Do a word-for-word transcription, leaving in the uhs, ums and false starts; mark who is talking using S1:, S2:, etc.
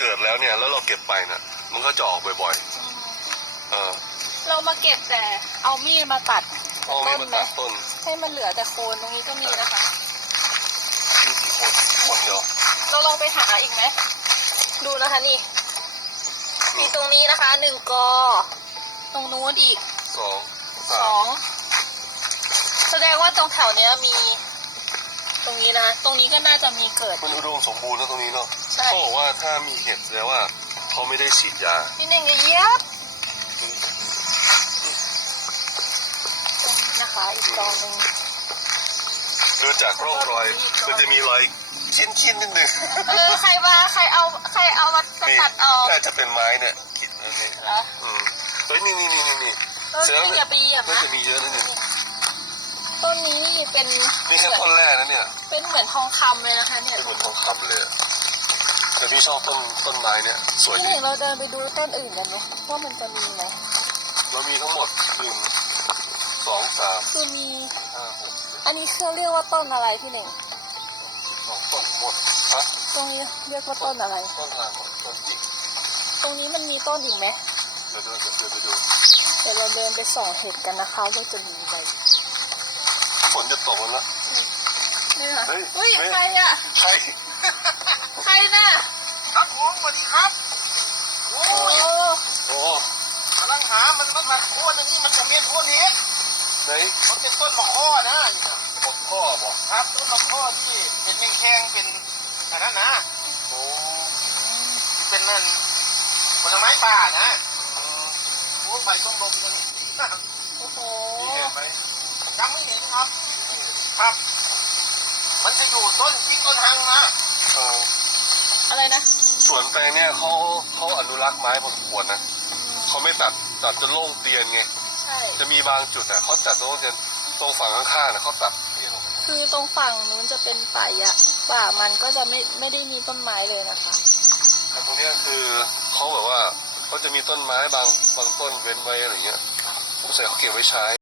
S1: เกิดแล้วเนี่ยแล้วเราเก็บไปน่ะมันก็จะออกบ่อยๆเออ
S2: เรามาเก็บแต่เอามีดมาตัด
S1: เอาไม่มาตัดต้น
S2: ให้มันเหลือแต่โคนตรงนี้ก็มีนะคะ
S1: มีกี่คนคนเดียว
S2: เราลองไปหาอีกไหมดูนะคะนี่มีตรงนี้นะคะหนึ่งกอตรงนู้นอีก
S1: สอง
S2: สองแสดงว่าตรงแถวเนี้ยมีตรงนี้นะตรงนี้ก็น่าจะมีเกิด
S1: มันอุดมสมบูรณ์แล้วตรงนี้เนาะเขาบอกว่าถ้ามีเห็ดแสดงว่าเขาไม่ได้ฉีดยา
S2: ที่หนึ่งอย่าเยียบนะคะอีกกองหนึ่ง
S1: ดูจากร่องรอยมันจะมีรอยชิ้นชิ้นนิดนึง
S2: เออใครมาใครเอาใครเอามาตัดออก
S1: น่าจะเป็นไม้เนี่ยกินนั่นเองอืมเฮ้ยนี่นี่นี่นี่
S2: เสืออย่าไปเหยียบนะ
S1: จะมีเยอะนะเนี่ย
S2: ต้นนี้นี่เป็น
S1: นี่แค่ต้นแรกนะเนี่ย
S2: เป็นเหมือนทองคำเลยนะคะเนี่ย
S1: เป็นเหมือนทองคำเลยแต่พี่ชอบต้นต้นไม้เนี่ยสวยจริง
S2: เราเดินไปดูต้นอื่นกันไหมว่ามันจะมีไหม
S1: เรามีทั้งหมดหนึ่งสองสาม
S2: คือมี
S1: ห้าหก
S2: อันนี้เขาเรียกว่าต้นอะไรพี่หนึ่ง
S1: สองต้นหมดฮะ
S2: ตรงนี้เรียกว่าต้นอะไร
S1: ต้นอะไรหมดต้นจิก
S2: ตรงนี้มันมีต้นอีกไหม
S1: เดี๋ยวเดินเดี๋ยวไปดู
S2: เดี๋ยวเราเดินไปส่องเห็ดกันนะคะว่าจะมีอะไร
S1: ฝนจะตกแล้วนะ
S2: นี่ค่ะเฮ้ยใครอ่ะ
S1: ใคร
S2: ใครน่ะ
S3: ครับผมสวัสดีครับโอ้
S2: โห
S1: โอ้
S3: กำลังหามันมันมาโค่นนี่มันจะเมียนโค่นนี้
S1: ไหน
S3: มันเป็นต้นมะข้อนะนี่นะ
S1: มะข้อบอก
S3: ครับต้นมะข้อที่เป็นแมงแคงเป็นอะไรนะ
S1: โอ้
S3: เป็นนั่นผลไม้ป่านะโอ้ใบส้มลมนี่
S2: โอ้โห
S3: เห็นไหมยังไม่เห็นครับครับมันจะอยู่ต้นที่ต้นทางนะ
S1: เออ
S2: อะไรนะ
S1: สวนแปลงเนี่ยเขาเขาอนุรักษ์ไม้พอสมควรนะเขาไม่ตัดตัดจนโล่งเตียนไง
S2: ใช่
S1: จะมีบางจุดอ่ะเขาตัดตรงเตียนตรงฝั่งข้างๆนะเขาตัดเตียนลง
S2: คือตรงฝั่งนู้นจะเป็นป่ายะป่ามันก็จะไม่ไม่ได้มีต้นไม้เลยนะคะ
S1: แต่ตรงนี้คือเขาแบบว่าเขาจะมีต้นไม้บางบางต้นเว้นไว้อะไรเงี้ยสงสัยเขาเก็บไว้ใช้